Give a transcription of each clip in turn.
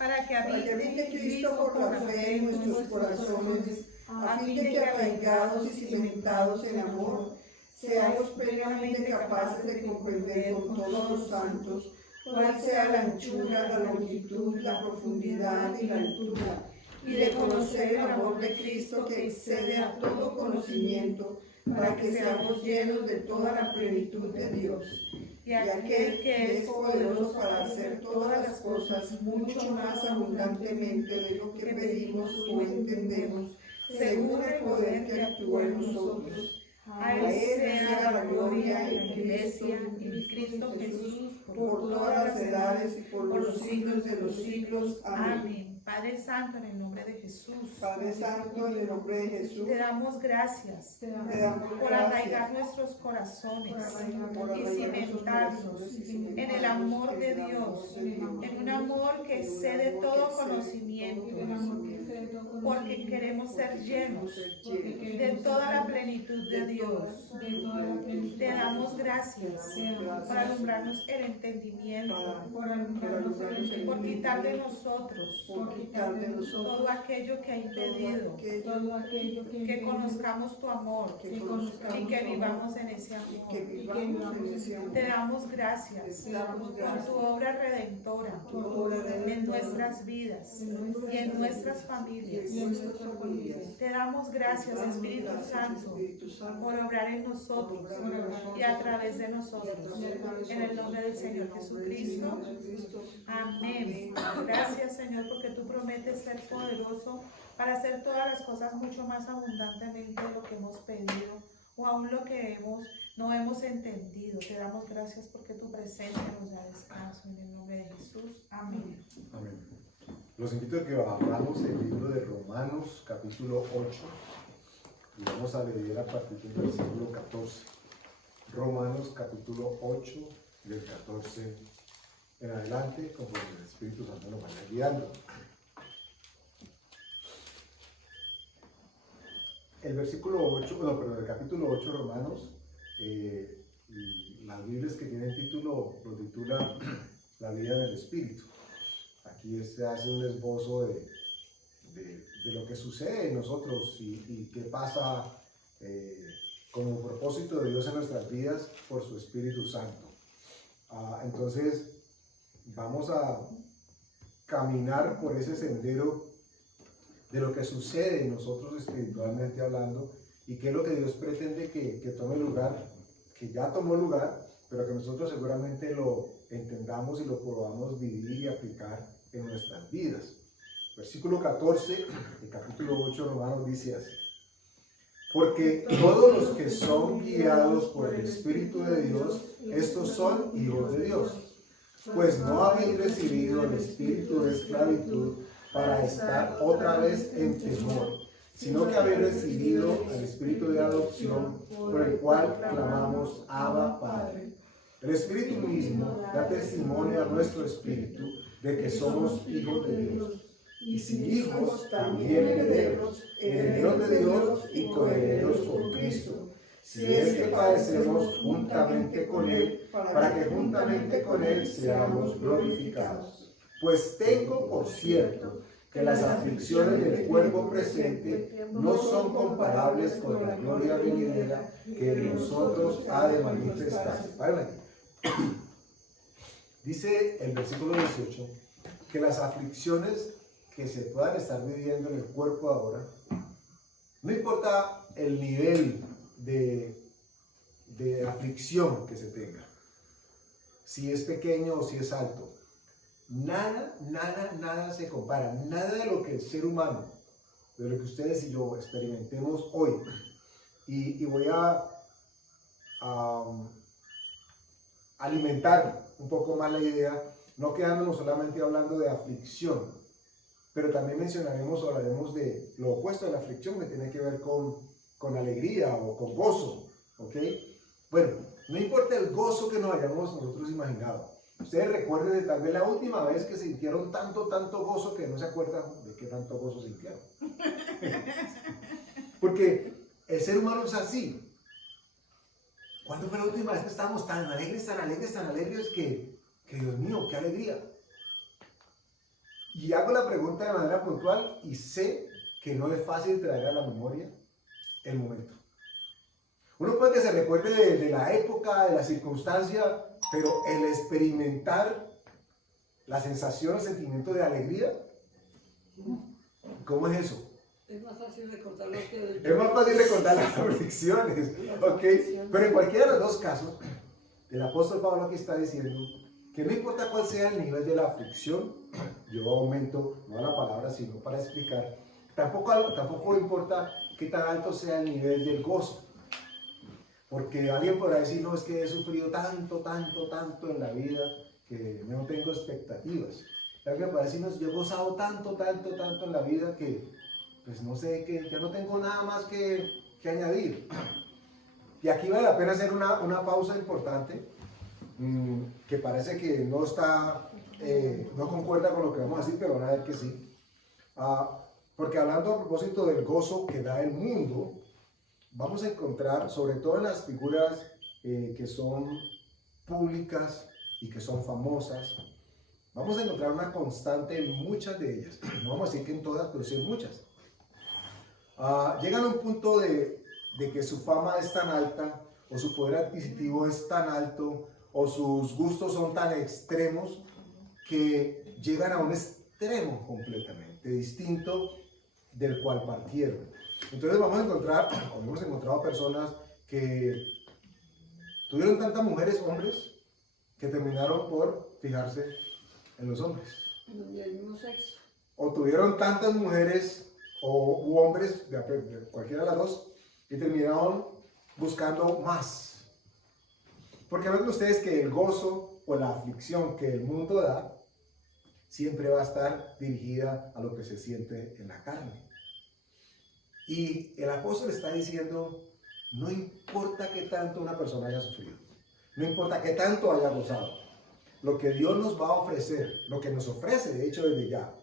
para que habite Cristo por la fe en nuestros corazones, a fin de que arraigados y cimentados en amor, seamos plenamente capaces de comprender con todos los santos cuál sea la anchura, la longitud, la profundidad y la altura, y de conocer el amor de Cristo que excede a todo conocimiento, para que seamos llenos de toda la plenitud de Dios. Y aquel que es poderoso para hacer todas las cosas mucho más abundantemente de lo que pedimos o entendemos, según el poder que actúa en nosotros. A Él sea la gloria en la Iglesia y en Cristo Jesús por todas las edades y por los siglos de los siglos. Amén. Padre Santo, en el nombre de Jesús. Padre Santo, en el nombre de Jesús. Te damos gracias por arraigar nuestros corazones y cimentarnos en el amor de Dios, en un amor que excede todo conocimiento, porque queremos ser llenos de toda la plenitud de Dios. Te damos gracias por alumbrarnos el entendimiento, por quitar de nosotros todo aquello que ha impedido que conozcamos tu amor y que vivamos en ese amor. Te damos gracias por tu obra redentora en nuestras vidas y en nuestras familias. Te damos gracias, Espíritu Santo, por obrar en nosotros y a través de nosotros. En el nombre del Señor Jesucristo. Amén. Gracias, Señor, porque tú prometes ser poderoso para hacer todas las cosas mucho más abundantemente de lo que hemos pedido o aún lo que no hemos entendido. Te damos gracias porque tu presencia nos da descanso. En el nombre de Jesús. Amén. Amén. Los invito a que abramos el libro de Romanos, capítulo 8, y vamos a leer a partir del versículo 14. Romanos, capítulo 8, del 14 en adelante, como el Espíritu Santo nos vaya guiando. El versículo 8, el capítulo 8 de Romanos, las Biblias que tienen título lo titula La vida del Espíritu. Aquí se hace un esbozo de lo que sucede en nosotros y qué pasa como propósito de Dios en nuestras vidas por su Espíritu Santo. Entonces vamos a caminar por ese sendero de lo que sucede en nosotros espiritualmente hablando y qué es lo que Dios pretende que tome lugar, que ya tomó lugar, pero que nosotros seguramente lo entendamos y lo podamos vivir y aplicar en nuestras vidas. Versículo 14, el capítulo 8 de Romanos dice así: porque todos los que son guiados por el Espíritu de Dios, estos son hijos de Dios. Pues no habéis recibido el espíritu de esclavitud para estar otra vez en temor, sino que habéis recibido el espíritu de adopción, por el cual clamamos Abba, Padre. El Espíritu mismo da testimonio a nuestro espíritu de que somos hijos de Dios. Y si hijos, también herederos, herederos de Dios y coherederos con Cristo, si es que padecemos juntamente con Él, para que juntamente con Él seamos glorificados. Pues tengo por cierto que las aflicciones del cuerpo presente no son comparables con la gloria venidera que en nosotros ha de manifestarse. Dice el versículo 18 que las aflicciones que se puedan estar viviendo en el cuerpo ahora, no importa el nivel de aflicción que se tenga, si es pequeño o si es alto, nada se compara, nada de lo que el ser humano, de lo que ustedes y yo experimentemos hoy. Y voy a alimentar un poco más la idea, no quedándonos solamente hablando de aflicción, pero también mencionaremos o hablaremos de lo opuesto de la aflicción, que tiene que ver con alegría o con gozo, ¿ok? Bueno, no importa el gozo que nos hayamos nosotros imaginado. Ustedes recuerden de tal vez la última vez que sintieron tanto gozo que no se acuerdan de qué tanto gozo sintieron. Porque el ser humano es así. ¿Cuándo fue la última vez que estábamos tan alegres que Dios mío, qué alegría? Y hago la pregunta de manera puntual y sé que no es fácil traer a la memoria el momento. Uno puede que se recuerde de la época, de la circunstancia, pero el experimentar la sensación, el sentimiento de alegría, ¿cómo es eso? Es más fácil recordar los que... Es más fácil recordar las aflicciones, ¿ok? Pero en cualquiera de los dos casos, el apóstol Pablo aquí está diciendo que no importa cuál sea el nivel de la aflicción, yo aumento, no a la palabra, sino para explicar, tampoco importa qué tan alto sea el nivel del gozo. Porque alguien podrá decir, no, es que he sufrido tanto en la vida que no tengo expectativas. Alguien podrá decir, no, yo he gozado tanto en la vida que, pues no sé, que ya no tengo nada más que añadir. Y aquí vale la pena hacer una pausa importante, que parece que no está, no concuerda con lo que vamos a decir, pero van a ver que sí. Porque hablando a propósito del gozo que da el mundo, vamos a encontrar, sobre todo en las figuras que son públicas y que son famosas, vamos a encontrar una constante en muchas de ellas. No vamos a decir que en todas, pero sí en muchas. Llegan a un punto de que su fama es tan alta, o su poder adquisitivo es tan alto, o sus gustos son tan extremos, que llegan a un extremo completamente distinto del cual partieron. Entonces vamos a encontrar, o hemos encontrado personas que tuvieron tantas mujeres, hombres, que terminaron por fijarse en los hombres. Donde hay mismo sexo. O tuvieron tantas mujeres u hombres, de cualquiera de las dos, y terminaron buscando más. Porque ven ustedes que el gozo o la aflicción que el mundo da, siempre va a estar dirigida a lo que se siente en la carne. Y el apóstol está diciendo, no importa qué tanto una persona haya sufrido, no importa qué tanto haya gozado, lo que Dios nos va a ofrecer, lo que nos ofrece de hecho desde ya,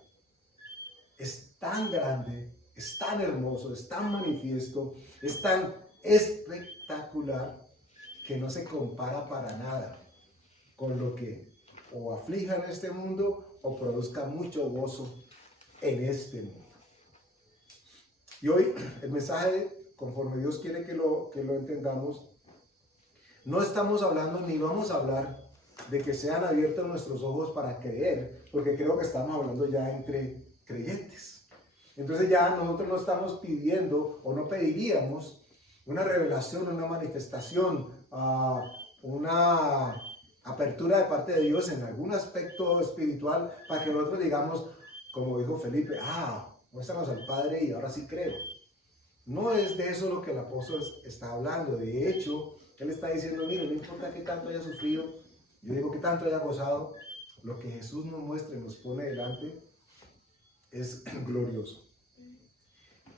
es tan grande, es tan hermoso, es tan manifiesto, es tan espectacular, que no se compara para nada con lo que o aflija en este mundo o produzca mucho gozo en este mundo. Y hoy el mensaje, conforme Dios quiere que lo entendamos, no estamos hablando ni vamos a hablar de que sean abiertos nuestros ojos para creer, porque creo que estamos hablando ya entre creyentes. Entonces ya nosotros no estamos pidiendo o no pediríamos una revelación, una manifestación, una apertura de parte de Dios en algún aspecto espiritual para que nosotros digamos, como dijo Felipe, muéstranos al Padre y ahora sí creo. No es de eso lo que el apóstol está hablando. De hecho, él está diciendo, mire, no importa qué tanto haya sufrido, yo digo que tanto haya gozado, lo que Jesús nos muestra y nos pone delante es glorioso.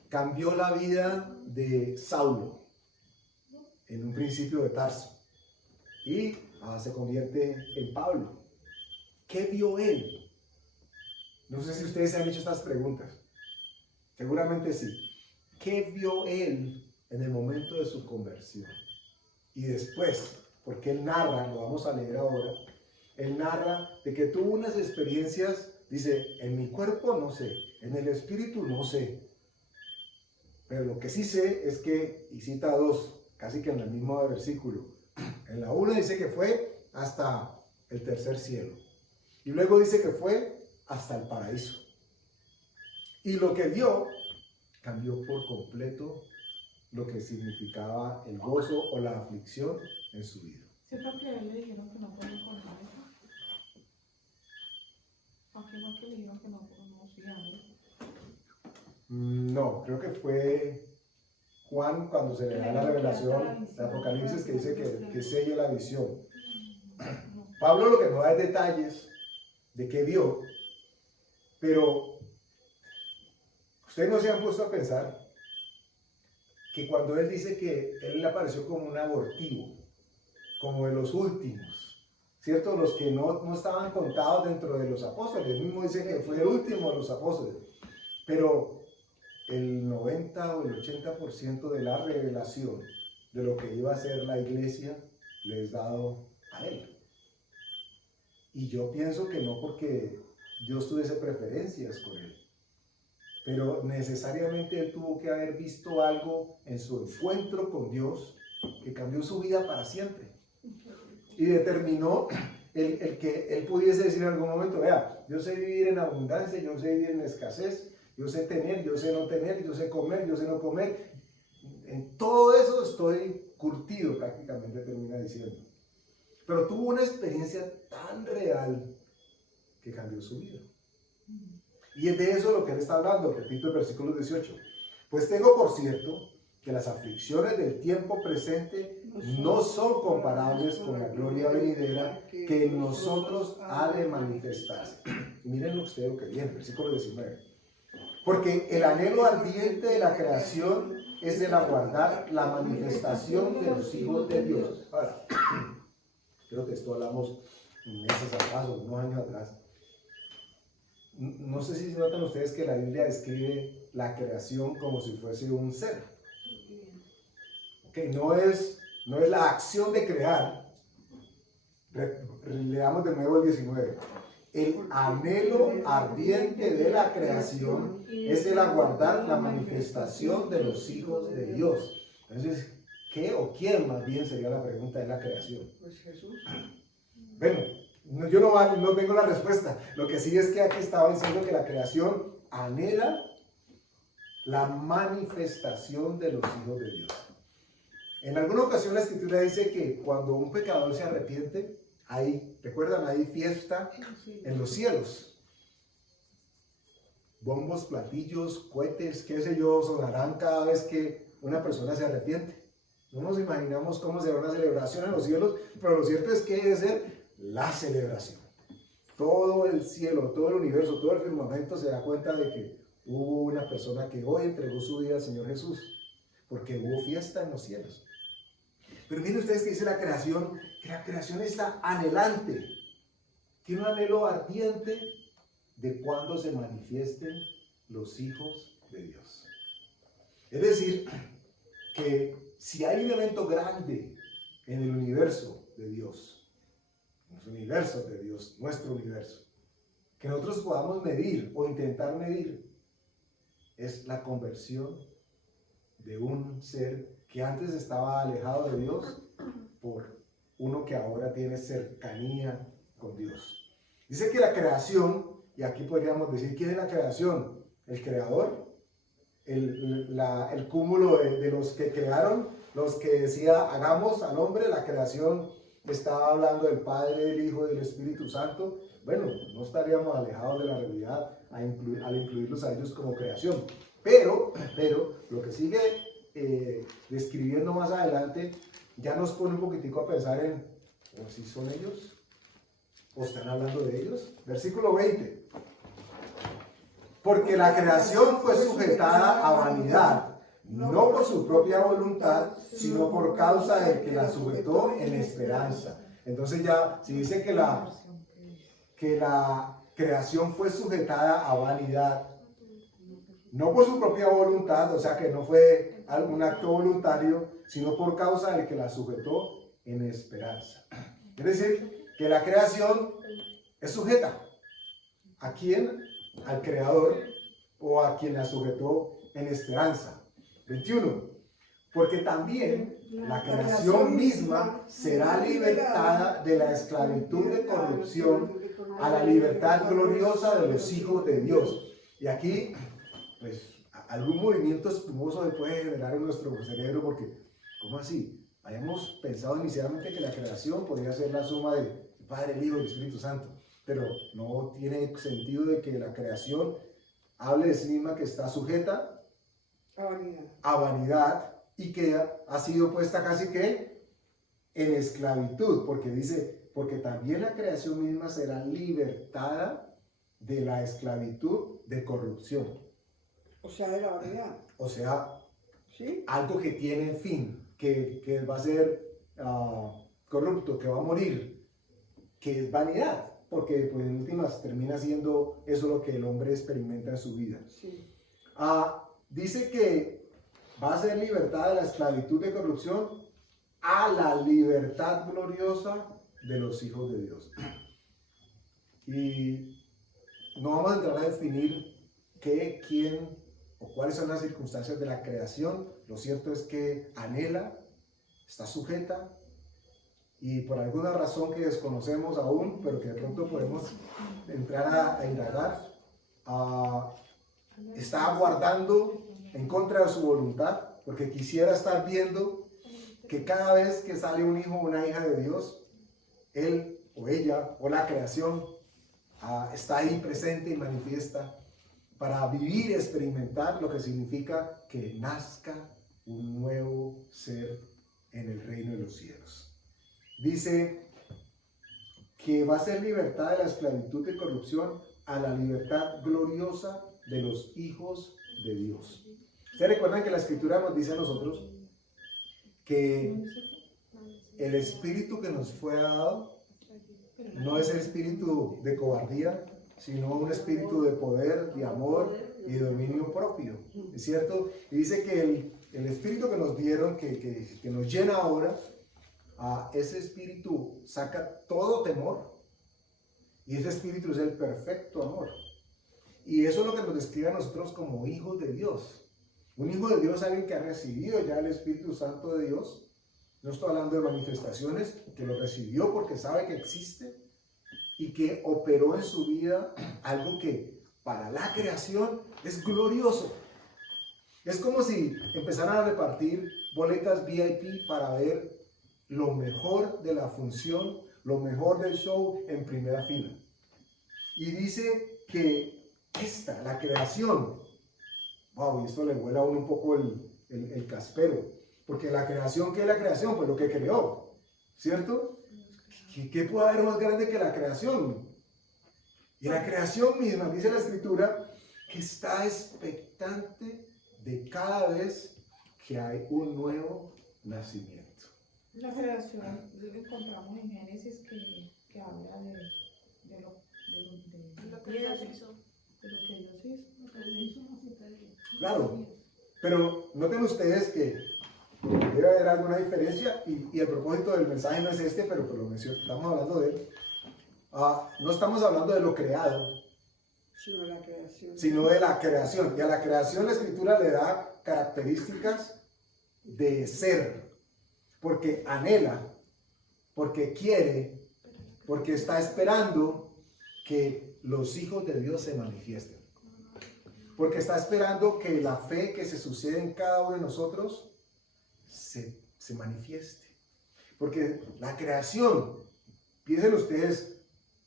Cambió la vida de Saulo, en un principio de Tarso, y se convierte en Pablo. ¿Qué vio él? No sé si ustedes se han hecho estas preguntas. Seguramente sí. ¿Qué vio él en el momento de su conversión? Y después, porque él narra, lo vamos a leer ahora, él narra de que tuvo unas experiencias, dice, en mi cuerpo no sé, en el espíritu no sé, pero lo que sí sé es que, y cita dos, casi que en el mismo versículo, en la una dice que fue hasta el tercer cielo, y luego dice que fue hasta el paraíso. Y lo que vio cambió por completo lo que significaba el gozo o la aflicción en su vida. ¿Cierto que a él le dijeron que no podía contar eso? ¿A qué fue que le dijeron que no conocía eso? No, creo que fue Juan cuando se le da la revelación de Apocalipsis que dice que sella la visión. Pablo lo que nos da es detalles de qué vio, pero ustedes no se han puesto a pensar que cuando él dice que él le apareció como un abortivo, como de los últimos, ¿cierto? Los que no estaban contados dentro de los apóstoles. Él mismo dice que fue el último de los apóstoles, pero el 90 o el 80% de la revelación de lo que iba a ser la iglesia le es dado a él. Y yo pienso que no porque Dios tuviese preferencias con él. Pero necesariamente él tuvo que haber visto algo en su encuentro con Dios que cambió su vida para siempre. Y determinó el que él pudiese decir en algún momento, vea, yo sé vivir en abundancia, yo sé vivir en escasez, yo sé tener, yo sé no tener, yo sé comer, yo sé no comer. En todo eso estoy curtido, prácticamente termina diciendo. Pero tuvo una experiencia tan real que cambió su vida. Y es de eso lo que él está hablando, repito el versículo 18. Pues tengo por cierto que las aflicciones del tiempo presente no son comparables con la gloria venidera que en nosotros ha de manifestarse. Y miren ustedes lo que viene, versículo 19. Porque el anhelo ardiente de la creación es el aguardar la manifestación de los hijos de Dios. Ahora, creo que esto hablamos meses atrás o unos años atrás. No sé si notan ustedes que la Biblia describe la creación como si fuese un ser. Okay, no es la acción de crear. Leamos de nuevo el 19. El anhelo ardiente de la creación es el aguardar la manifestación de los hijos de Dios. Entonces, ¿qué o quién más bien sería la pregunta de la creación? Pues Jesús. Bueno, yo no tengo la respuesta. Lo que sí es que aquí estaba diciendo que la creación anhela la manifestación de los hijos de Dios. En alguna ocasión la Escritura dice que cuando un pecador se arrepiente, ¿recuerdan? Hay fiesta en los cielos. Bombos, platillos, cohetes, qué sé yo, sonarán cada vez que una persona se arrepiente. No nos imaginamos cómo será una celebración en los cielos, pero lo cierto es que debe ser la celebración. Todo el cielo, todo el universo, todo el firmamento se da cuenta de que hubo una persona que hoy entregó su vida al Señor Jesús, porque hubo fiesta en los cielos. Pero miren ustedes que dice la creación, que la creación está anhelante, tiene un anhelo ardiente de cuando se manifiesten los hijos de Dios. Es decir, que si hay un evento grande en el universo de Dios, nuestro universo, que nosotros podamos medir o intentar medir, es la conversión de un ser que antes estaba alejado de Dios por uno que ahora tiene cercanía con Dios. Dice que la creación, y aquí podríamos decir, ¿quién es la creación? El creador, el cúmulo de los que crearon, los que decía hagamos al hombre. La creación estaba hablando del Padre, del Hijo y del Espíritu Santo. Bueno, no estaríamos alejados de la realidad al incluirlos a ellos como creación. Pero lo que sigue describiendo más adelante ya nos pone un poquitico a pensar en si son ellos o están hablando de ellos. Versículo 20. Porque la creación fue sujetada a vanidad, no por su propia voluntad, sino por causa del que la sujetó en esperanza. Entonces ya, si dice que la creación fue sujetada a vanidad, no por su propia voluntad, o sea que no fue algún acto voluntario, sino por causa del que la sujetó en esperanza. Es decir, que la creación es sujeta. ¿A quién? Al Creador, o a quien la sujetó en esperanza. 21. Porque también la creación misma será libertada de la esclavitud de corrupción a la libertad gloriosa de los hijos de Dios. Y aquí, pues, algún movimiento espumoso se puede generar en nuestro cerebro, porque, ¿cómo así? Habíamos pensado inicialmente que la creación podría ser la suma del Padre, el Hijo y el Espíritu Santo, pero no tiene sentido de que la creación hable de sí misma que está sujeta a vanidad y que ha sido puesta casi que en esclavitud, porque dice, porque también la creación misma será libertada de la esclavitud de corrupción. O sea, de la vanidad. O sea, ¿sí? Algo que tiene fin, que va a ser corrupto, que va a morir, que es vanidad, porque pues, en últimas termina siendo eso lo que el hombre experimenta en su vida. Sí. Dice que va a ser libertada de la esclavitud de corrupción a la libertad gloriosa de los hijos de Dios. Y no vamos a entrar a definir qué, quién o cuáles son las circunstancias de la creación. Lo cierto es que anhela, está sujeta y por alguna razón que desconocemos aún, pero que de pronto podemos entrar a indagar, está aguardando en contra de su voluntad, porque quisiera estar viendo que cada vez que sale un hijo o una hija de Dios, él o ella o la creación está ahí presente y manifiesta para vivir y experimentar lo que significa que nazca un nuevo ser en el reino de los cielos. Dice que va a ser libertad de la esclavitud y corrupción a la libertad gloriosa de los hijos de Dios. Ustedes recuerdan que la Escritura nos dice a nosotros que el espíritu que nos fue dado no es el espíritu de cobardía, sino un espíritu de poder, de amor y de dominio propio, ¿es cierto? Y dice que el espíritu que nos dieron, que nos llena ahora, ese espíritu saca todo temor, y ese espíritu es el perfecto amor. Y eso es lo que nos describe a nosotros como hijos de Dios. Un hijo de Dios es alguien que ha recibido ya el Espíritu Santo de Dios. No estoy hablando de manifestaciones, que lo recibió porque sabe que existe y que operó en su vida algo que para la creación es glorioso. Es como si empezaran a repartir boletas VIP para ver lo mejor de la función, lo mejor del show en primera fila. Y dice que la creación, wow, y esto le vuela a uno un poco el caspero, porque la creación, ¿qué es la creación? Pues lo que creó, ¿cierto? ¿Qué puede haber más grande que la creación? Y la creación misma, dice la Escritura, que está expectante de cada vez que hay un nuevo nacimiento. La creación lo encontramos en Génesis que habla de lo que Dios hizo. Claro, pero noten ustedes que debe haber alguna diferencia y el propósito del mensaje no es este, pero lo menciono, estamos hablando de él. No estamos hablando de lo creado, sino de la creación. Y a la creación la Escritura le da características de ser, porque anhela, porque quiere, porque está esperando que los hijos de Dios se manifiesten. Porque está esperando que la fe que se sucede en cada uno de nosotros se manifieste. Porque la creación, piensen ustedes,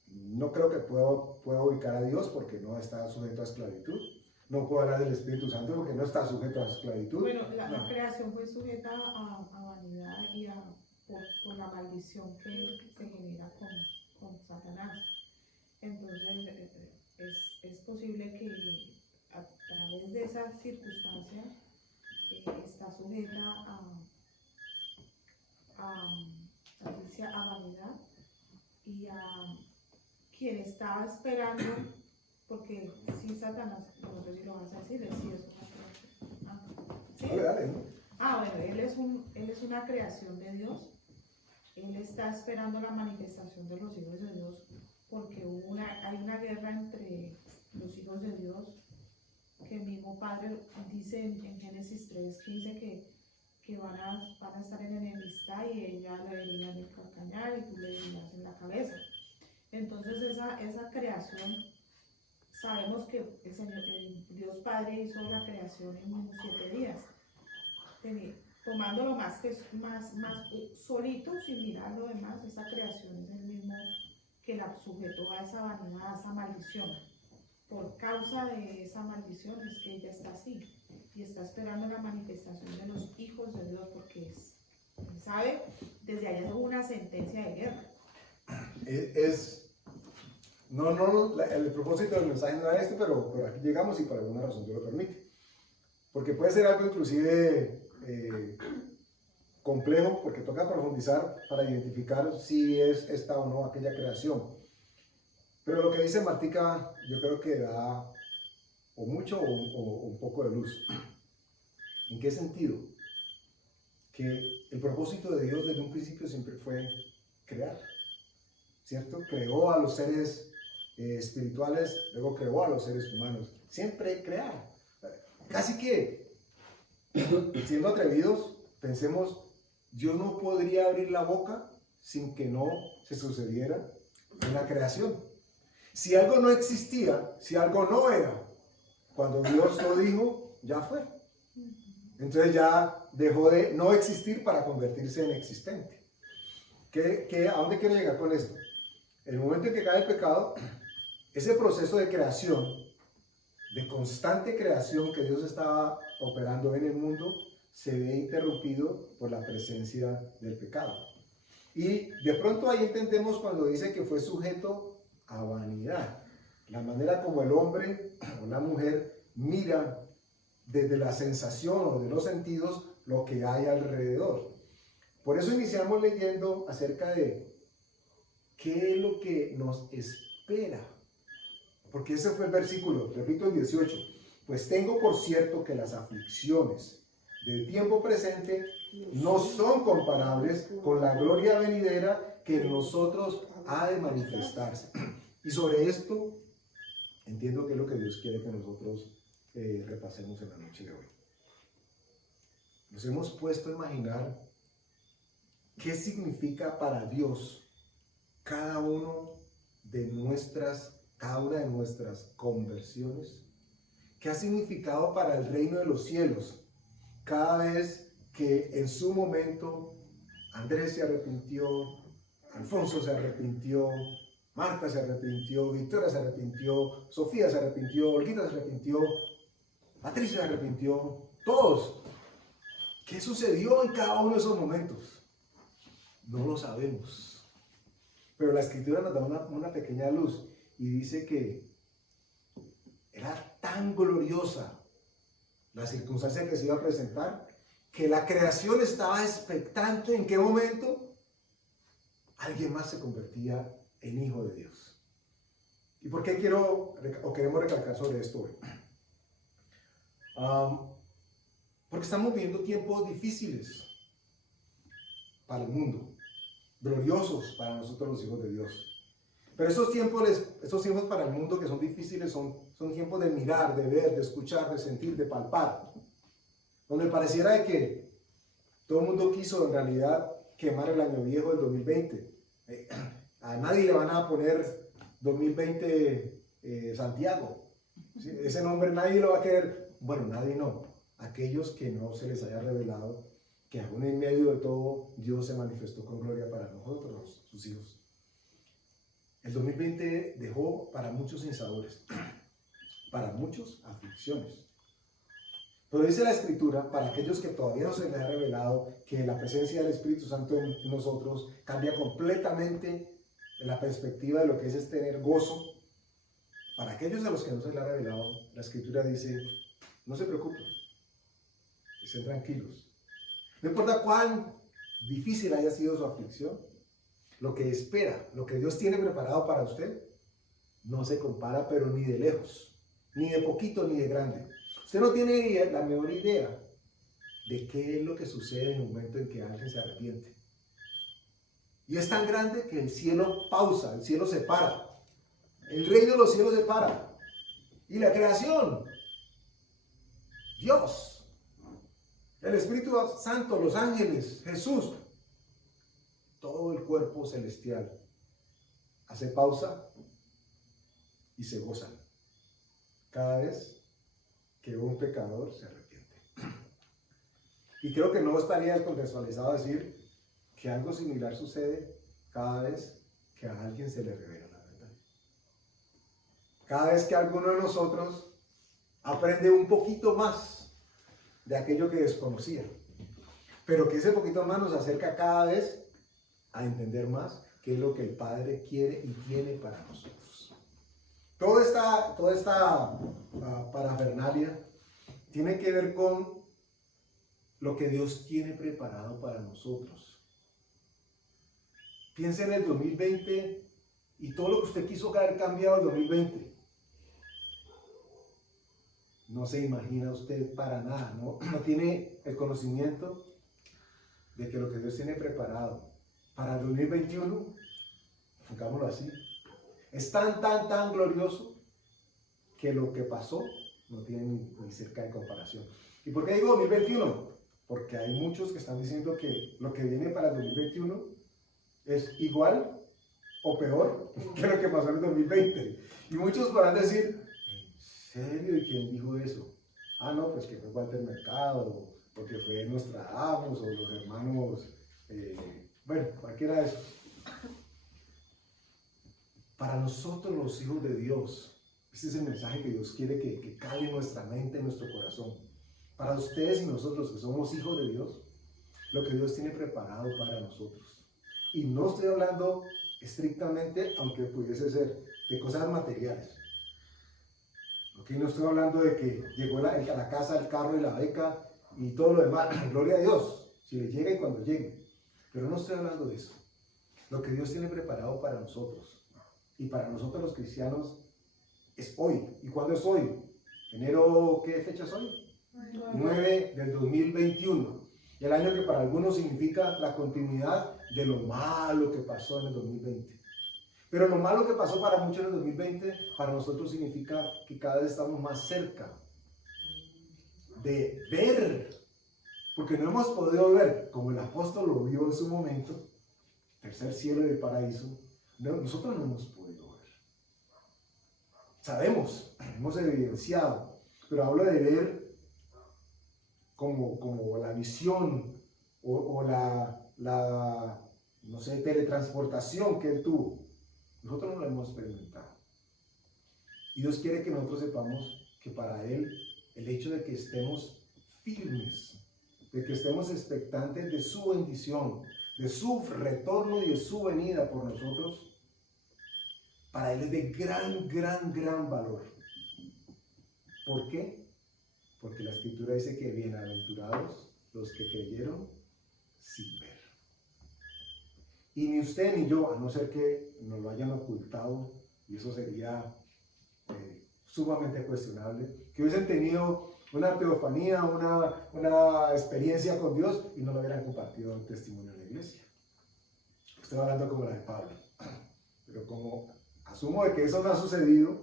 no creo que pueda ubicar a Dios porque no está sujeto a esclavitud. No puedo hablar del Espíritu Santo porque no está sujeto a esclavitud. Bueno, la creación fue sujeta a vanidad y por la maldición que se genera con Satanás. Entonces, es posible que a través de esa circunstancia está sujeta a vanidad y a quien está esperando, porque si Satanás, no sé si lo vas a decir, es si es una creación. ¿Sí? Dale, ¿no? Bueno, él es una creación de Dios. Él está esperando la manifestación de los hijos de Dios, porque hay una guerra entre los hijos de Dios, que el mismo Padre dice en Génesis 3:15 que van a estar en enemistad y ella le vería en el calcañar y tú le verías en la cabeza. Entonces esa creación, sabemos que el Dios Padre hizo la creación en 7 días, tomándolo más solito, sin mirar lo demás. Esa creación es el mismo que la sujetó a esa vanidad, a esa maldición. Por causa de esa maldición es que ella está así y está esperando la manifestación de los hijos de Dios, porque sabe, desde allá hubo una sentencia de guerra. El propósito del mensaje no era este, pero aquí llegamos y por alguna razón Dios lo permite. Porque puede ser algo inclusive complejo, porque toca profundizar para identificar si es esta o no aquella creación. Pero lo que dice Martica, yo creo que da o mucho o un poco de luz. ¿En qué sentido? Que el propósito de Dios desde un principio siempre fue crear, ¿cierto? Creó a los seres espirituales, luego creó a los seres humanos. Siempre crear. Casi que, siendo atrevidos, pensemos, Dios no podría abrir la boca sin que no se sucediera en la creación. Si algo no existía, si algo no era, cuando Dios lo dijo, ya fue. Entonces ya dejó de no existir para convertirse en existente. ¿A dónde quiero llegar con esto? En el momento en que cae el pecado, ese proceso de creación, de constante creación que Dios estaba operando en el mundo, se ve interrumpido por la presencia del pecado. Y de pronto ahí entendemos cuando dice que fue sujeto a vanidad. La manera como el hombre o la mujer mira desde la sensación o de los sentidos lo que hay alrededor. Por eso iniciamos leyendo acerca de qué es lo que nos espera. Porque ese fue el versículo, repito el 18. Pues tengo por cierto que las aflicciones del tiempo presente no son comparables con la gloria venidera que en nosotros ha de manifestarse. Y sobre esto entiendo que es lo que Dios quiere que nosotros repasemos en la noche de hoy. Nos hemos puesto a imaginar qué significa para Dios cada una de nuestras conversiones. ¿Qué ha significado para el reino de los cielos cada vez que en su momento Andrés se arrepintió, Alfonso se arrepintió, Marta se arrepintió, Victoria se arrepintió, Sofía se arrepintió, Olguita se arrepintió, Patricia se arrepintió, todos? ¿Qué sucedió en cada uno de esos momentos? No lo sabemos. Pero la Escritura nos da una pequeña luz y dice que era tan gloriosa la circunstancia que se iba a presentar que la creación estaba expectante en qué momento alguien más se convertía en hijo de Dios. ¿Y por qué queremos recalcar sobre esto hoy? Porque estamos viviendo tiempos difíciles para el mundo, gloriosos para nosotros los hijos de Dios. Pero estos tiempos para el mundo que son difíciles son tiempos de mirar, de ver, de escuchar, de sentir, de palpar. Donde pareciera de que todo el mundo quiso en realidad quemar el año viejo del 2020. A nadie le van a poner 2020 Santiago. ¿Sí? Ese nombre nadie lo va a querer. Bueno, nadie no. Aquellos que no se les haya revelado que aún en medio de todo Dios se manifestó con gloria para nosotros, sus hijos. El 2020 dejó para muchos sinsabores, para muchos aflicciones. Pero dice la Escritura, para aquellos que todavía no se les ha revelado, que la presencia del Espíritu Santo en nosotros cambia completamente la perspectiva de lo que es tener gozo. Para aquellos a los que no se les ha revelado, la Escritura dice, no se preocupen, estén tranquilos. No importa cuán difícil haya sido su aflicción, lo que espera, lo que Dios tiene preparado para usted, no se compara, pero ni de lejos, ni de poquito, ni de grande. Usted no tiene la menor idea de qué es lo que sucede en el momento en que alguien se arrepiente. Y es tan grande que el cielo pausa, el cielo se para. El reino de los cielos se para. Y la creación, Dios, el Espíritu Santo, los ángeles, Jesús, todo el cuerpo celestial hace pausa y se gozan cada vez que un pecador se arrepiente. Y creo que no estaría descontextualizado decir que algo similar sucede cada vez que a alguien se le revela la verdad. Cada vez que alguno de nosotros aprende un poquito más de aquello que desconocía, pero que ese poquito más nos acerca cada vez a entender más qué es lo que el Padre quiere y tiene para nosotros. Toda esta parafernalia tiene que ver con lo que Dios tiene preparado para nosotros. Piense en el 2020 y todo lo que usted quiso haber cambiado en 2020. No se imagina usted para nada, no tiene el conocimiento de que lo que Dios tiene preparado para el 2021, pongámoslo así, Es tan glorioso que lo que pasó no tiene ni cerca de comparación. ¿Y por qué digo 2021? Porque hay muchos que están diciendo que lo que viene para el 2021 es igual o peor que lo que pasó en el 2020. Y muchos podrán decir, ¿en serio? ¿Y quién dijo eso? Ah, no, pues que fue Walter Mercado, o que fue Nostradamus, o los hermanos, bueno, cualquiera de esos. Para nosotros los hijos de Dios, este es el mensaje que Dios quiere que cale en nuestra mente, en nuestro corazón. Para ustedes y nosotros que somos hijos de Dios, lo que Dios tiene preparado para nosotros. Y no estoy hablando estrictamente, aunque pudiese ser, de cosas materiales. ¿Okay? No estoy hablando de que llegó la casa, el carro y la beca y todo lo demás. Gloria a Dios, si le llega y cuando llegue. Pero no estoy hablando de eso. Lo que Dios tiene preparado para nosotros y para nosotros los cristianos es hoy. ¿Y cuándo es hoy? Enero, ¿qué fecha es hoy? 9 del 2021. Y el año que para algunos significa la continuidad de lo malo que pasó en el 2020. Pero lo malo que pasó para muchos en el 2020, para nosotros significa que cada vez estamos más cerca de ver, porque no hemos podido ver, como el apóstol lo vio en su momento, tercer cielo y el paraíso, nosotros no hemos podido ver. Sabemos, hemos evidenciado, pero hablo de ver como la visión o la, no sé, teletransportación que él tuvo. Nosotros no lo hemos experimentado. Y Dios quiere que nosotros sepamos que para Él, el hecho de que estemos firmes, de que estemos expectantes de su bendición, de su retorno y de su venida por nosotros, para Él es de gran valor. ¿Por qué? Porque la Escritura dice que bienaventurados los que creyeron sin ver. Y ni usted ni yo, a no ser que nos lo hayan ocultado, y eso sería sumamente cuestionable, que hubiesen tenido una teofanía, una experiencia con Dios y no lo hubieran compartido en testimonio en la iglesia. Estoy hablando como la de Pablo. Pero como asumo de que eso no ha sucedido,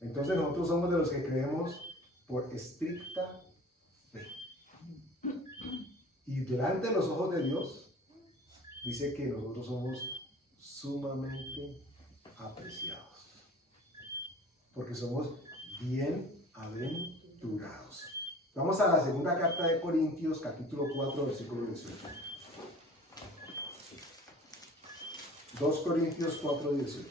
entonces nosotros somos de los que creemos por estricta fe. Y delante de los ojos de Dios, dice que nosotros somos sumamente apreciados, porque somos bienaventurados. Vamos a la segunda carta de Corintios, capítulo 4, versículo 18. 2 Corintios 4, 18.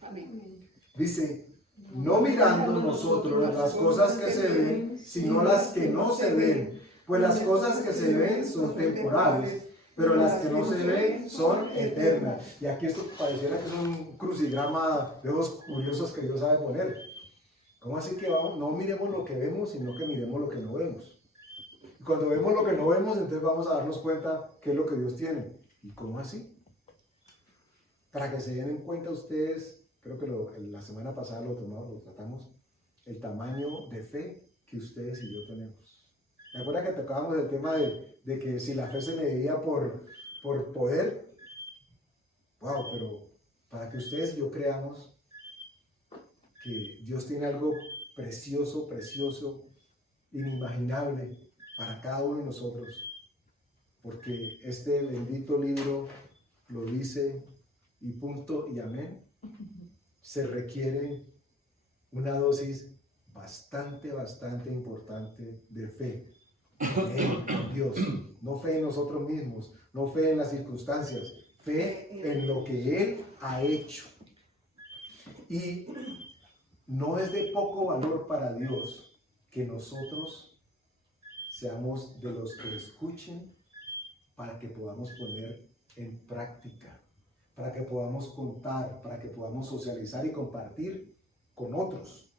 Amén. Dice, no mirando nosotros las cosas que se ven, sino las que no se ven, pues las cosas que se ven son temporales, pero las que no se ven son eternas. Y aquí esto pareciera que es un crucigrama de dos curiosos que Dios sabe poner. ¿Cómo así que no miremos lo que vemos, sino que miremos lo que no vemos? Y cuando vemos lo que no vemos, entonces vamos a darnos cuenta qué es lo que Dios tiene. ¿Y cómo así? Para que se den en cuenta ustedes, creo que la semana pasada lo tratamos, el tamaño de fe que ustedes y yo tenemos. ¿Me acuerdan que tocábamos el tema de que si la fe se medía por poder? Wow, pero para que ustedes y yo creamos que Dios tiene algo precioso, inimaginable para cada uno de nosotros, porque este bendito libro lo dice y punto y amén, se requiere una dosis bastante importante de fe en Dios, no fe en nosotros mismos, no fe en las circunstancias, fe en lo que Él ha hecho. Y no es de poco valor para Dios que nosotros seamos de los que escuchen para que podamos poner en práctica, para que podamos contar, para que podamos socializar y compartir con otros.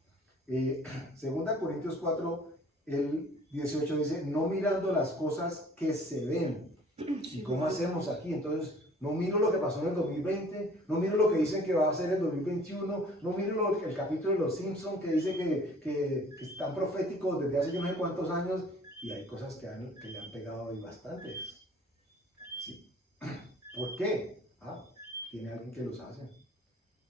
Segunda Corintios 4, el 18 dice, no mirando las cosas que se ven. ¿Y cómo hacemos aquí? Entonces, No miro lo que pasó en el 2020, no miro lo que dicen que va a ser el 2021, no miro el capítulo de Los Simpsons que dice que están proféticos desde hace yo no sé cuántos años, y hay cosas que le han pegado ahí bastantes. ¿Sí? ¿Por qué? Tiene alguien que los hace.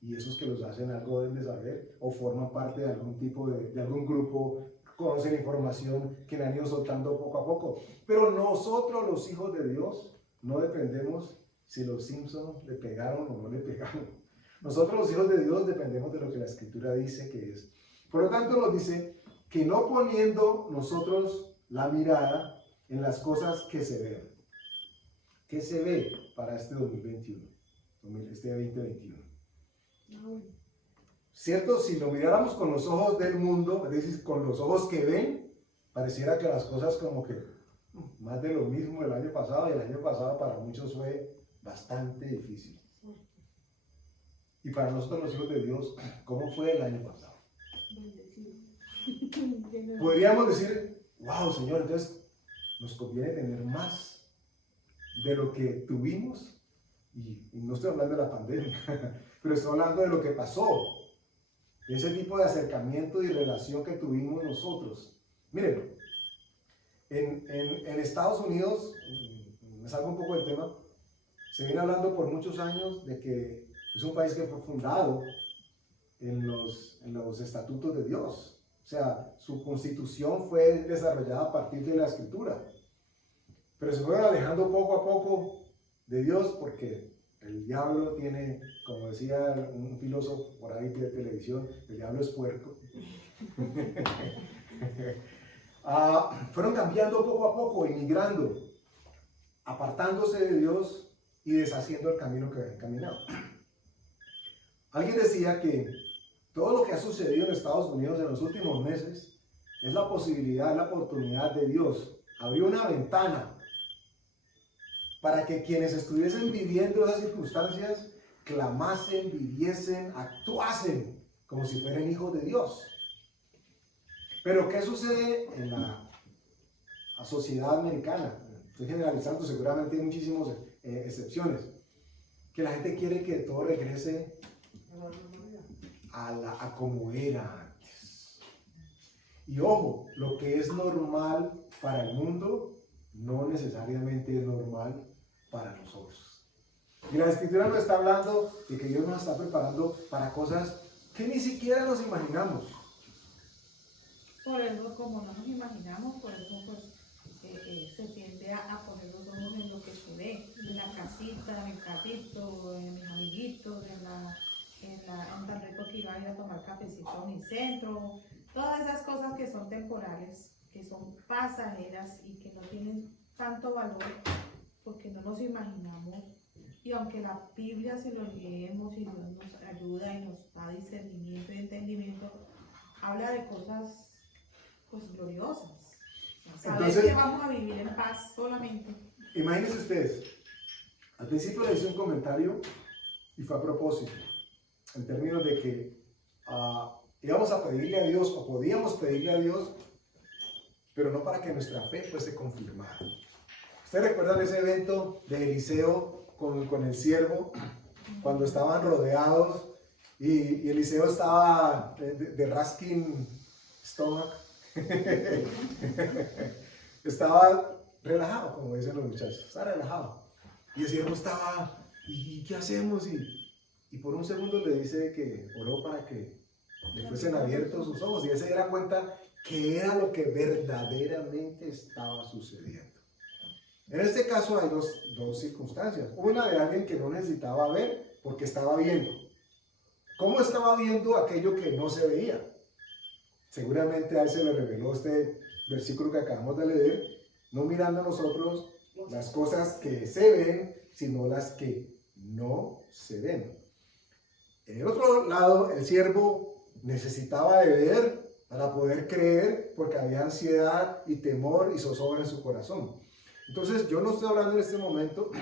Y esos que los hacen algo deben de saber, o forman parte de algún tipo de algún grupo, conocen información que le han ido soltando poco a poco. Pero nosotros, los hijos de Dios, no dependemos si los Simpsons le pegaron o no le pegaron. Nosotros, los hijos de Dios, dependemos de lo que la Escritura dice que es. Por lo tanto, nos dice que no poniendo nosotros la mirada en las cosas que se ven. ¿Qué se ve para este 2021? Este 2021. ¿Cierto? Si lo miráramos con los ojos del mundo, es decir, con los ojos que ven, pareciera que las cosas como que más de lo mismo el año pasado, y el año pasado para muchos fue bastante difícil. Y para nosotros los hijos de Dios, ¿cómo fue el año pasado? Podríamos decir, wow, Señor, entonces nos conviene tener más de lo que tuvimos, y no estoy hablando de la pandemia, pero estoy hablando de lo que pasó, de ese tipo de acercamiento y relación que tuvimos nosotros. Miren, en Estados Unidos, me salgo un poco del tema, se viene hablando por muchos años de que es un país que fue fundado en los estatutos de Dios. O sea, su constitución fue desarrollada a partir de la Escritura. Pero se fueron alejando poco a poco de Dios porque el diablo tiene, como decía un filósofo por ahí de televisión, el diablo es puerco. Fueron cambiando poco a poco, emigrando, apartándose de Dios y deshaciendo el camino que habían caminado. Alguien decía que todo lo que ha sucedido en Estados Unidos en los últimos meses es la posibilidad, la oportunidad de Dios. Abrió una ventana para que quienes estuviesen viviendo esas circunstancias clamasen, viviesen, actuasen como si fueran hijos de Dios. Pero ¿qué sucede en la sociedad americana? Estoy generalizando, seguramente hay muchísimas excepciones. Que la gente quiere que todo regrese a como era antes. Y ojo, lo que es normal para el mundo no necesariamente es normal para nosotros. Y la Escritura nos está hablando de que Dios nos está preparando para cosas que ni siquiera nos imaginamos. Por eso, como no nos imaginamos, por eso pues, se tiende a poner los ojos en lo que se ve, en la casita, en el carrito, en mis amiguitos, en tan rico que iba a ir a tomar cafecito a mi centro, todas esas cosas que son temporales, que son pasajeras y que no tienen tanto valor porque no nos imaginamos. Y aunque la Biblia, si lo leemos y Dios nos ayuda y nos da discernimiento y entendimiento, habla de cosas pues gloriosas. Saber Entonces, que vamos a vivir en paz solamente. Imagínense ustedes, al principio le hice un comentario y fue a propósito, en términos de que íbamos a pedirle a Dios, o podíamos pedirle a Dios, pero no para que nuestra fe fuese confirmada. ¿Ustedes recuerdan ese evento de Eliseo con el siervo, cuando estaban rodeados y Eliseo estaba de rasking stomach? Estaba relajado, como dicen los muchachos, estaba relajado. Y el siervo estaba, ¿y qué hacemos? Y por un segundo le dice que oró para que le fuesen abiertos sus ojos, y él se diera cuenta que era lo que verdaderamente estaba sucediendo. En este caso hay dos circunstancias. Una de alguien que no necesitaba ver porque estaba viendo. ¿Cómo estaba viendo aquello que no se veía? Seguramente a él se le reveló este versículo que acabamos de leer, no mirando a nosotros las cosas que se ven, sino las que no se ven. En el otro lado, el siervo necesitaba de ver para poder creer, porque había ansiedad y temor y zozobra en su corazón. Entonces, yo no estoy hablando en este momento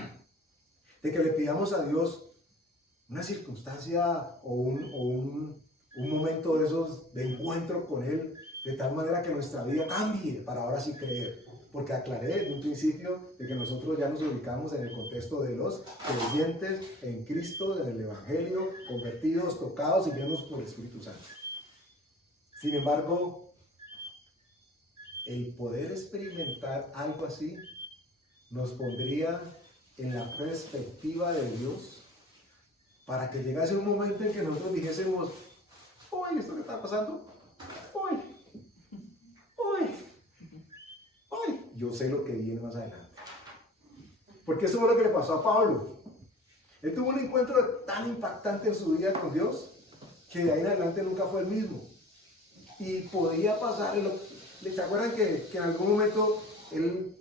de que le pidamos a Dios una circunstancia o un momento de esos de encuentro con Él, de tal manera que nuestra vida cambie para ahora sí creer. Porque aclaré desde un principio de que nosotros ya nos ubicamos en el contexto de los creyentes en Cristo, en el Evangelio, convertidos, tocados y llenos por el Espíritu Santo. Sin embargo, el poder experimentar algo así nos pondría en la perspectiva de Dios para que llegase un momento en que nosotros dijésemos: uy, ¿esto qué está pasando? Uy, yo sé lo que viene más adelante. Porque eso fue lo que le pasó a Pablo. Él tuvo un encuentro tan impactante en su vida con Dios que de ahí en adelante nunca fue el mismo. Y podía pasar, ¿se acuerdan que en algún momento él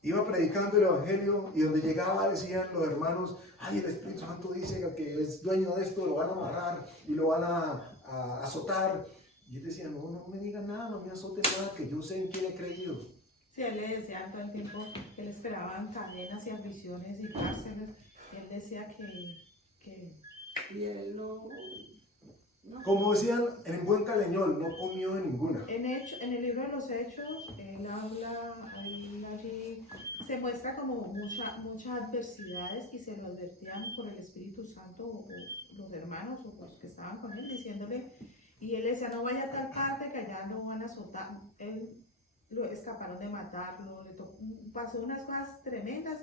iba predicando el Evangelio y donde llegaba decían los hermanos: ay, el Espíritu Santo dice que es dueño de esto, lo van a amarrar y lo van a azotar? Y él decía: no me digan nada, no me azoten nada, que yo sé en quién he creído. Sí, él le decía todo el tiempo que él esperaban cadenas y aflicciones y cárceles. Él decía que Y él no. Como decían en buen caleñol, no comió de ninguna. en el libro de los Hechos, él allí se muestra como muchas adversidades y se lo advertían por el Espíritu Santo o los hermanos o los que estaban con él, diciéndole, y él decía: no vaya a tal parte que allá no van a azotar. Él lo escaparon de matarlo, pasó unas cosas tremendas.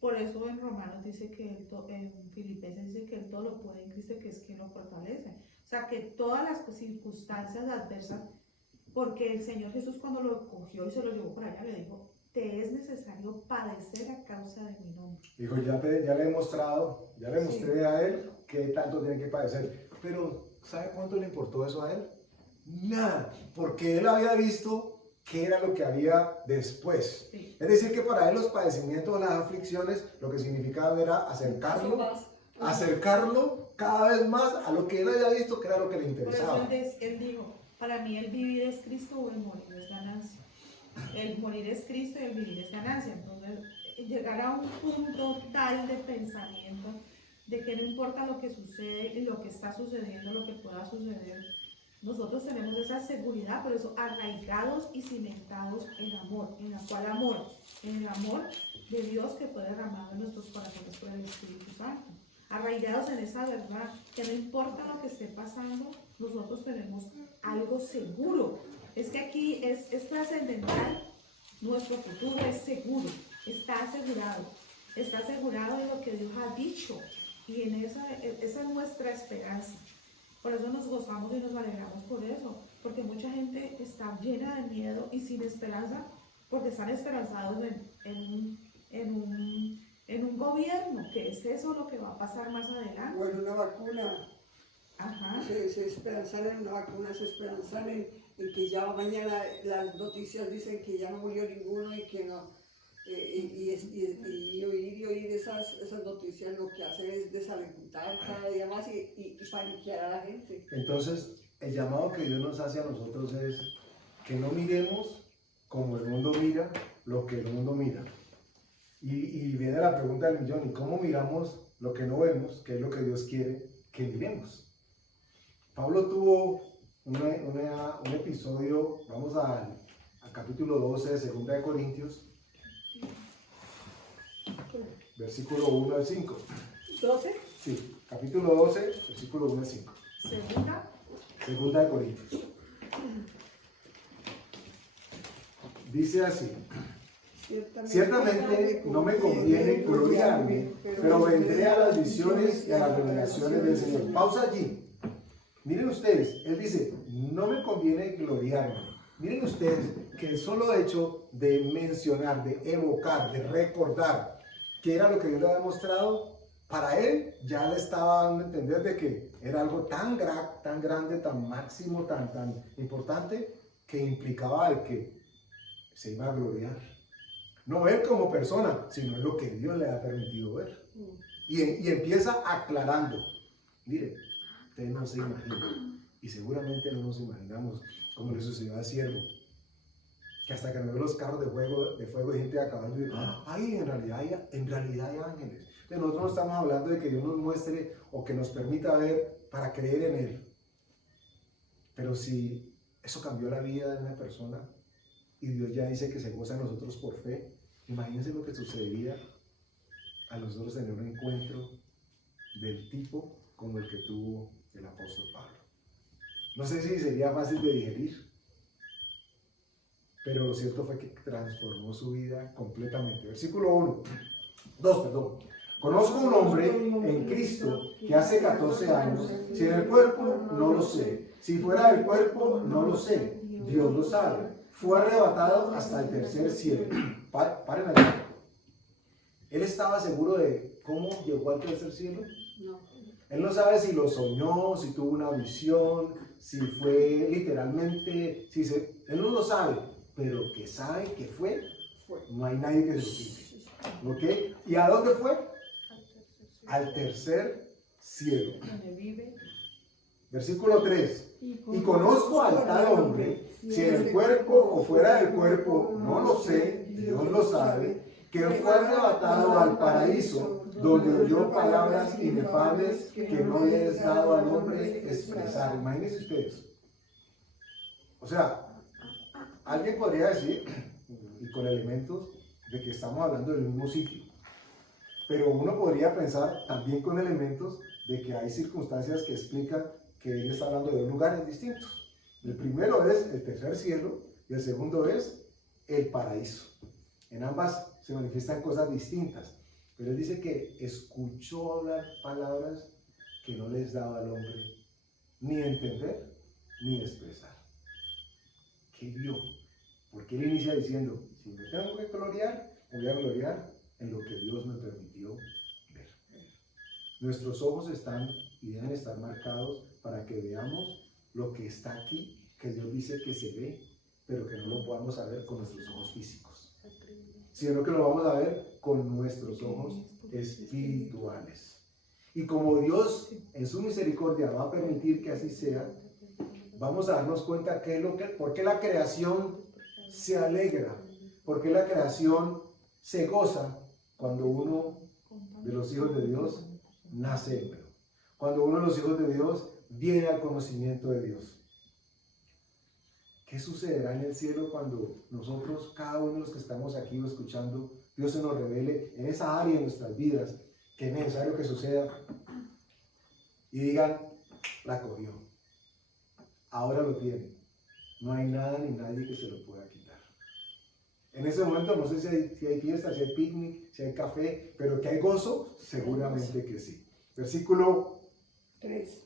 Por eso en Romanos dice que en Filipenses dice que él todo lo puede en Cristo, que es quien lo fortalece. O sea, que todas las circunstancias adversas, porque el Señor Jesús cuando lo cogió y se lo llevó por allá, le dijo: te es necesario padecer a causa de mi nombre. Dijo: ya le he mostrado, ya le mostré a él qué tanto tiene que padecer. Pero, ¿sabe cuánto le importó eso a él? Nada, porque él había visto qué era lo que había después. Sí. Es decir, que para él los padecimientos, las aflicciones, lo que significaban era acercarlo cada vez más a lo que él había visto, que era lo que le Por interesaba. eso él dijo: para mí el vivir es Cristo o el morir es ganancia. El morir es Cristo y el vivir es ganancia. Entonces, llegar a un punto tal de pensamiento de que no importa lo que sucede y lo que está sucediendo, lo que pueda suceder, nosotros tenemos esa seguridad, por eso arraigados y cimentados en amor. ¿En la cual amor? En el amor de Dios que fue derramado en nuestros corazones por el Espíritu Santo. Arraigados en esa verdad, que no importa lo que esté pasando, nosotros tenemos algo seguro. Es que aquí es trascendental, nuestro futuro es seguro, está asegurado de lo que Dios ha dicho, y en esa es nuestra esperanza. Por eso nos gozamos y nos alegramos por eso, porque mucha gente está llena de miedo y sin esperanza, porque están esperanzados en un gobierno, que es eso lo que va a pasar más adelante. O en una vacuna. Ajá. Se esperanzan en una vacuna, se esperanzan en que ya mañana las noticias dicen que ya no murió ninguno y que no. Y oír esas noticias lo que hace es desalentar cada día más y paniquear a la gente. Entonces, el llamado que Dios nos hace a nosotros es que no miremos como el mundo mira lo que el mundo mira. Y viene la pregunta del millón: ¿y cómo miramos lo que no vemos? ¿Qué es lo que Dios quiere que miremos? Pablo tuvo un episodio, vamos al capítulo 12 de 2 de Corintios, versículo 1 al 5. ¿12? Sí, capítulo 12, versículo 1 al 5. Segunda de Corintios. Dice así: ciertamente no me conviene gloriarme, pero vendré a las visiones y a las revelaciones del Señor. Pausa allí. Miren ustedes, él dice: no me conviene gloriarme. Miren ustedes que el solo hecho de mencionar, de evocar, de recordar que era lo que Dios le había mostrado, para él ya le estaba dando a entender de que era algo tan grande, tan máximo, tan importante, que implicaba de que se iba a gloriar. No él como persona, sino lo que Dios le ha permitido ver. Y empieza aclarando: miren, ustedes no se imaginan, y seguramente no nos imaginamos como le sucedió al siervo, que hasta que nos vio los carros de fuego y gente a caballo, y ay, en realidad hay ángeles. Entonces nosotros no estamos hablando de que Dios nos muestre o que nos permita ver para creer en Él. Pero si Eso cambió la vida de una persona y Dios ya dice que se goza en nosotros por fe. Imagínense lo que sucedería a nosotros tener un encuentro del tipo como el que tuvo el apóstol Pablo. No sé si sería fácil de digerir, pero lo cierto fue que transformó su vida completamente. Versículo 2. Conozco un hombre en Cristo que hace 14 años, si en el cuerpo no lo sé, si fuera del cuerpo no lo sé, Dios lo sabe, fue arrebatado hasta el tercer cielo. Paren allí. ¿Él estaba seguro de cómo llegó al tercer cielo? No. Él no sabe si lo soñó, si tuvo una visión, si fue literalmente, él no lo sabe, pero que sabe que fue, no hay nadie que se lo quite. ¿Ok? ¿Y a dónde fue? Al tercer cielo. Versículo 3. Y conozco al tal hombre, si en el cuerpo o fuera del cuerpo, no lo sé, Dios lo sabe, que fue arrebatado al paraíso, donde oyó palabras inefables que no le es dado al hombre expresar. Imagínense ustedes. O sea, alguien podría decir, y con elementos, de que estamos hablando del mismo sitio. Pero uno podría pensar también con elementos de que hay circunstancias que explican que él está hablando de dos lugares distintos. El primero es el tercer cielo y el segundo es el paraíso. En ambas se manifiestan cosas distintas, pero él dice que escuchó hablar palabras que no les daba al hombre ni entender ni expresar. ¿Qué vio? Porque él inicia diciendo, si me tengo que gloriar, voy a gloriar en lo que Dios me permitió ver. Nuestros ojos están y deben estar marcados para que veamos lo que está aquí, que Dios dice que se ve, pero que no lo podamos saber con nuestros ojos físicos, sino que lo vamos a ver con nuestros ojos espirituales. Y como Dios en su misericordia va a permitir que así sea, vamos a darnos cuenta que por qué la creación se alegra, por qué la creación se goza cuando uno de los hijos de Dios nace hembra, cuando uno de los hijos de Dios viene al conocimiento de Dios. ¿Qué sucederá en el cielo cuando nosotros, cada uno de los que estamos aquí o escuchando, Dios se nos revele en esa área de nuestras vidas que es necesario que suceda y digan, la cogió, ahora lo tiene, no hay nada ni nadie que se lo pueda quitar? En ese momento no sé si hay fiesta, si hay picnic, si hay café, pero que hay gozo, seguramente que sí. Versículo 3.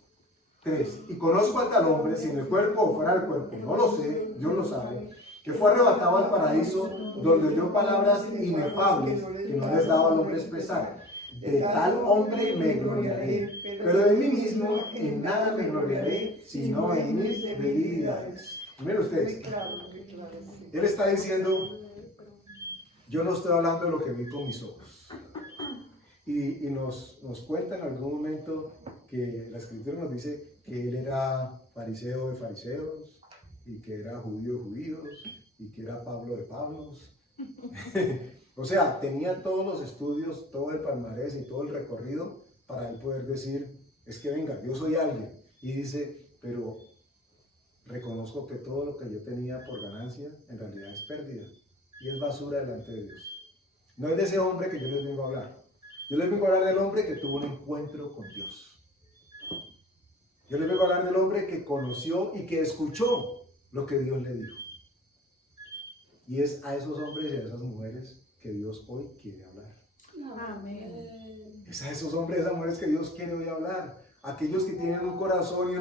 Y conozco a tal hombre, si en el cuerpo o fuera del cuerpo, no lo sé, Dios lo sabe, que fue arrebatado al paraíso, donde oyó palabras inefables que no les daba al hombre expresar. De tal hombre me gloriaré, pero de mí mismo en nada me gloriaré, sino en mis debilidades. Miren ustedes, él está diciendo, yo no estoy hablando de lo que vi con mis ojos. Y nos cuenta en algún momento que la Escritura nos dice que él era fariseo de fariseos, y que era judío de judíos, y que era Pablo de Pablos. O sea, tenía todos los estudios, todo el palmarés y todo el recorrido para él poder decir, es que venga, yo soy alguien. Y dice, pero reconozco que todo lo que yo tenía por ganancia en realidad es pérdida y es basura delante de Dios. No es de ese hombre que yo les vengo a hablar. Yo les vengo a hablar del hombre que tuvo un encuentro con Dios. Yo les vengo a hablar del hombre que conoció y que escuchó lo que Dios le dijo. Y es a esos hombres y a esas mujeres que Dios hoy quiere hablar. Amén. Es a esos hombres y esas mujeres que Dios quiere hoy hablar. Aquellos que tienen un corazón y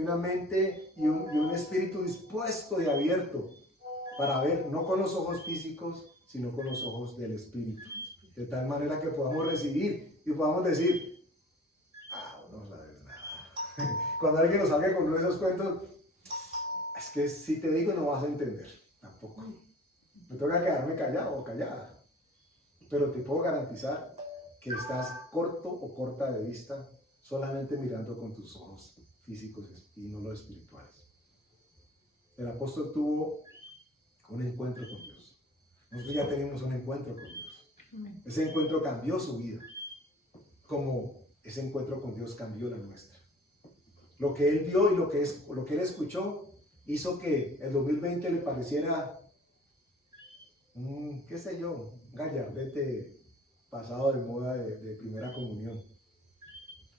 una mente y un espíritu dispuesto y abierto para ver, no con los ojos físicos, sino con los ojos del espíritu. De tal manera que podamos recibir y podamos decir, no sabes nada. Cuando alguien nos salga con esos cuentos, es que si te digo no vas a entender tampoco. Me toca quedarme callado o callada. Pero te puedo garantizar que estás corto o corta de vista solamente mirando con tus ojos físicos y no los espirituales. El apóstol tuvo un encuentro con Dios. Nosotros ya tenemos un encuentro con Dios. Ese encuentro cambió su vida, como ese encuentro con Dios cambió la nuestra. Lo que él vio y lo que él escuchó hizo que el 2020 le pareciera, qué sé yo, un gallardete pasado de moda de primera comunión.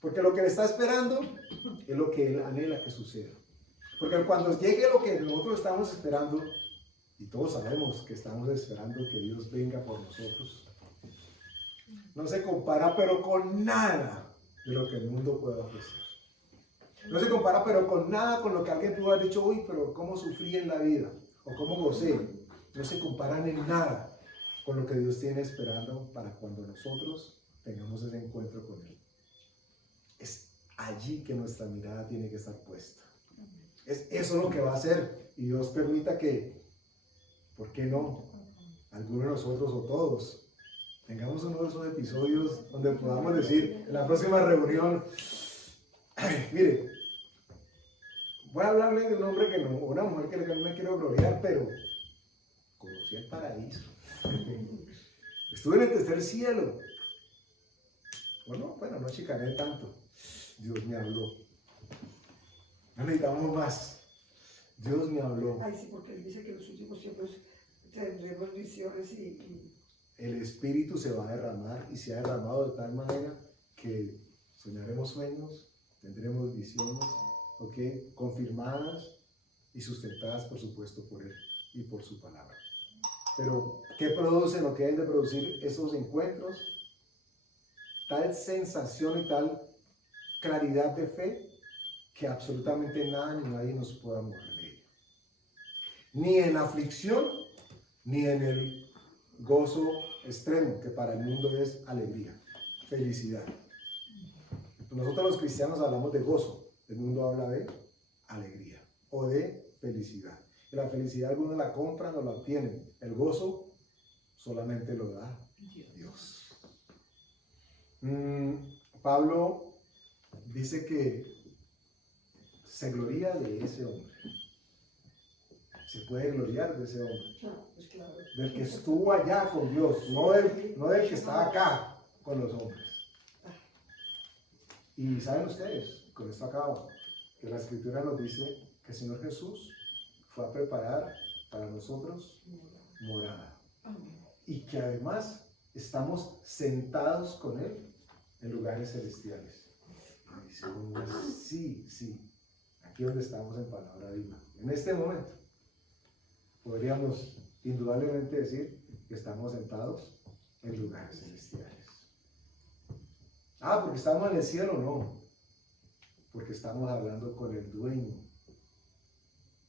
Porque lo que le está esperando es lo que él anhela que suceda. Porque cuando llegue lo que nosotros estamos esperando, y todos sabemos que estamos esperando que Dios venga por nosotros, no se compara pero con nada de lo que el mundo puede ofrecer. No se compara pero con nada con lo que alguien pudo haber dicho, uy, pero cómo sufrí en la vida, o cómo gocé. No se comparan en nada con lo que Dios tiene esperando para cuando nosotros tengamos ese encuentro con Él. Es allí que nuestra mirada tiene que estar puesta. Es eso lo que va a hacer. Y Dios permita que, ¿por qué no? Algunos de nosotros o todos tengamos uno de esos episodios donde podamos decir en la próxima reunión, ay, mire, voy a hablarle de un hombre que no, una mujer que no me quiero gloriar, pero conocí el paraíso. Estuve en el tercer cielo. Bueno, no chicané tanto. Dios me habló. No necesitamos más. Dios me habló. Ay, sí, porque él dice que en los últimos tiempos tendremos visiones y el Espíritu se va a derramar y se ha derramado de tal manera que soñaremos sueños, tendremos visiones, ¿ok? Confirmadas y sustentadas, por supuesto, por Él y por su palabra. Pero, ¿qué producen o qué deben de producir esos encuentros? Tal sensación y tal claridad de fe que absolutamente nada ni nadie nos pueda mover de ella. Ni en aflicción, ni en el gozo extremo, que para el mundo es alegría, felicidad. Nosotros los cristianos hablamos de gozo, el mundo habla de alegría o de felicidad. Y la felicidad algunos la compran o la obtienen, el gozo solamente lo da Dios. Pablo dice que se gloria de ese hombre. Se puede gloriar de ese hombre. pues claro. Del que estuvo allá con Dios, no del que está acá con los hombres. Y saben ustedes, con esto acabo, que la Escritura nos dice que el Señor Jesús fue a preparar para nosotros morada. Y que además estamos sentados con Él en lugares celestiales. Sí, aquí donde estamos en palabra viva. En este momento podríamos indudablemente decir que estamos sentados en lugares celestiales. Porque estamos en el cielo, no. Porque estamos hablando con el dueño,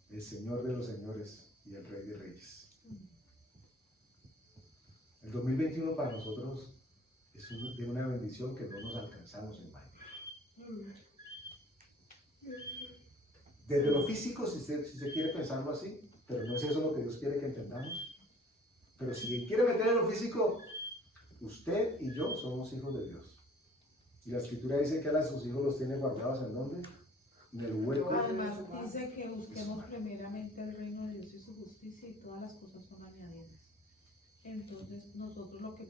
el Señor de los señores y el Rey de reyes. El 2021 para nosotros es de una bendición que no nos alcanzamos en imaginar. Desde lo físico, si se quiere pensarlo así, pero no es eso lo que Dios quiere que entendamos. Pero si quiere meter en lo físico, usted y yo somos hijos de Dios. Y la Escritura dice que a sus hijos los tiene guardados ¿en dónde? En el hueco. Además dice que busquemos primeramente el reino de Dios y su justicia y todas las cosas son añadidas. Entonces nosotros lo que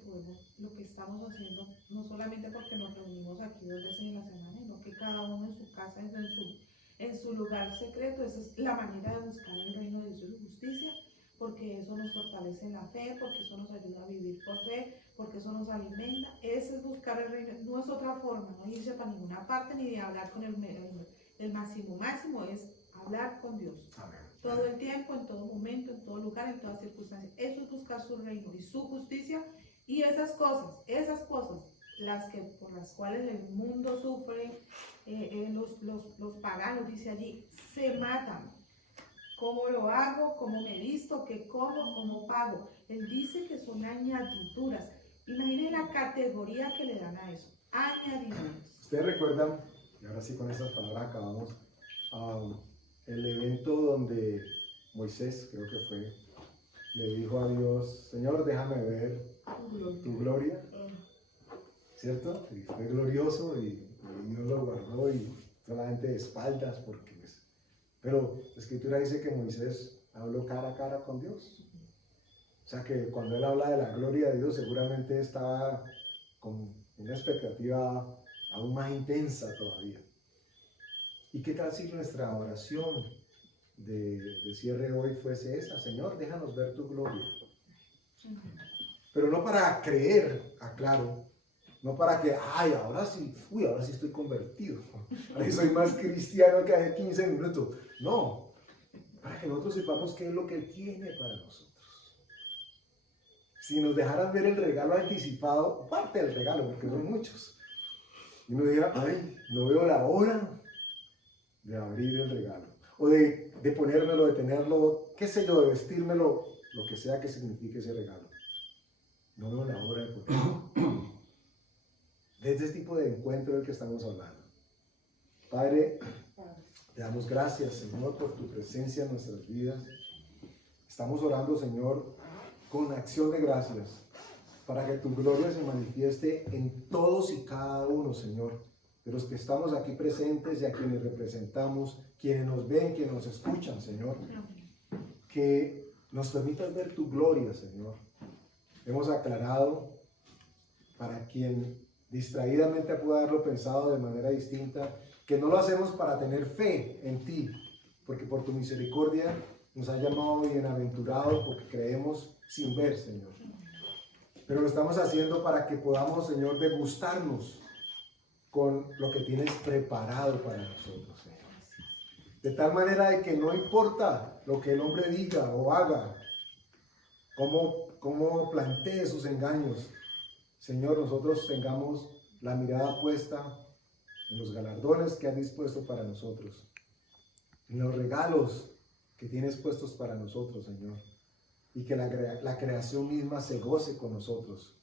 estamos haciendo, no solamente porque nos reunimos aquí 2 veces en la semana, sino que cada uno en su casa, en su lugar secreto, esa es la manera de buscar el reino de Dios y su justicia, porque eso nos fortalece en la fe, porque eso nos ayuda a vivir por fe, porque eso nos alimenta. Ese es buscar el reino, no es otra forma, no irse para ninguna parte ni de hablar con el máximo, es hablar con Dios. Amén. Todo el tiempo, en todo momento, en todo lugar, en todas circunstancias. Eso es buscar su reino y su justicia, y esas cosas, por las cuales el mundo sufre, los paganos, dice allí, se matan. ¿Cómo lo hago? ¿Cómo me visto? ¿Qué como? ¿Cómo pago? Él dice que son añadiduras. Imaginen la categoría que le dan a eso. Añadiduras. Ustedes recuerdan, y ahora sí con estas palabras acabamos, el evento donde Moisés, creo que fue, le dijo a Dios, Señor, déjame ver tu gloria, ¿cierto? Y fue glorioso y Dios lo guardó y solamente de espaldas, porque pero la Escritura dice que Moisés habló cara a cara con Dios. O sea que cuando él habla de la gloria de Dios, seguramente estaba con una expectativa aún más intensa todavía. ¿Y qué tal si nuestra oración de cierre hoy fuese esa: Señor, déjanos ver tu gloria. Pero no para creer, aclaro, no para que, ay, ahora sí estoy convertido, ahora sí soy más cristiano que hace 15 minutos. No, para que nosotros sepamos qué es lo que Él tiene para nosotros. Si nos dejaran ver el regalo anticipado, parte del regalo, porque son muchos, y uno dijera, ay, no veo la hora de abrir el regalo, o de ponérmelo, de tenerlo, qué sé yo, de vestirmelo, lo que sea que signifique ese regalo. No veo la hora de ponerlo. De este tipo de encuentro del que estamos hablando. Padre, te damos gracias, Señor, por tu presencia en nuestras vidas. Estamos orando, Señor, con acción de gracias, para que tu gloria se manifieste en todos y cada uno, Señor, de los que estamos aquí presentes y a quienes representamos, quienes nos ven, quienes nos escuchan, Señor. Que nos permitas ver tu gloria, Señor. Hemos aclarado, para quien distraídamente pueda haberlo pensado de manera distinta, que no lo hacemos para tener fe en ti, porque por tu misericordia nos has llamado bienaventurados, porque creemos sin ver, Señor. Pero lo estamos haciendo para que podamos, Señor, degustarnos con lo que tienes preparado para nosotros, Señor. De tal manera de que no importa lo que el hombre diga o haga, cómo plantee sus engaños, Señor, nosotros tengamos la mirada puesta en los galardones que has dispuesto para nosotros, en los regalos que tienes puestos para nosotros, Señor, y que la creación misma se goce con nosotros,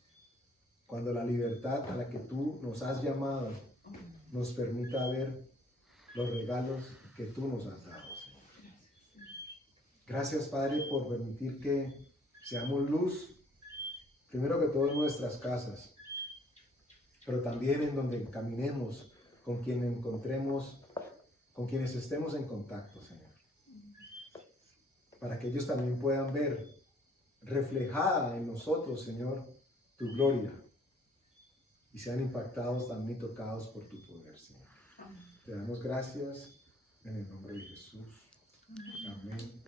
cuando la libertad a la que tú nos has llamado nos permita ver los regalos que tú nos has dado, Señor. Gracias, Padre, por permitir que seamos luz, primero que todo en nuestras casas, pero también en donde caminemos, con quienes encontremos, con quienes estemos en contacto, Señor. Para que ellos también puedan ver reflejada en nosotros, Señor, tu gloria, y sean impactados también, tocados por tu poder, Señor. Te damos gracias en el nombre de Jesús. Amén.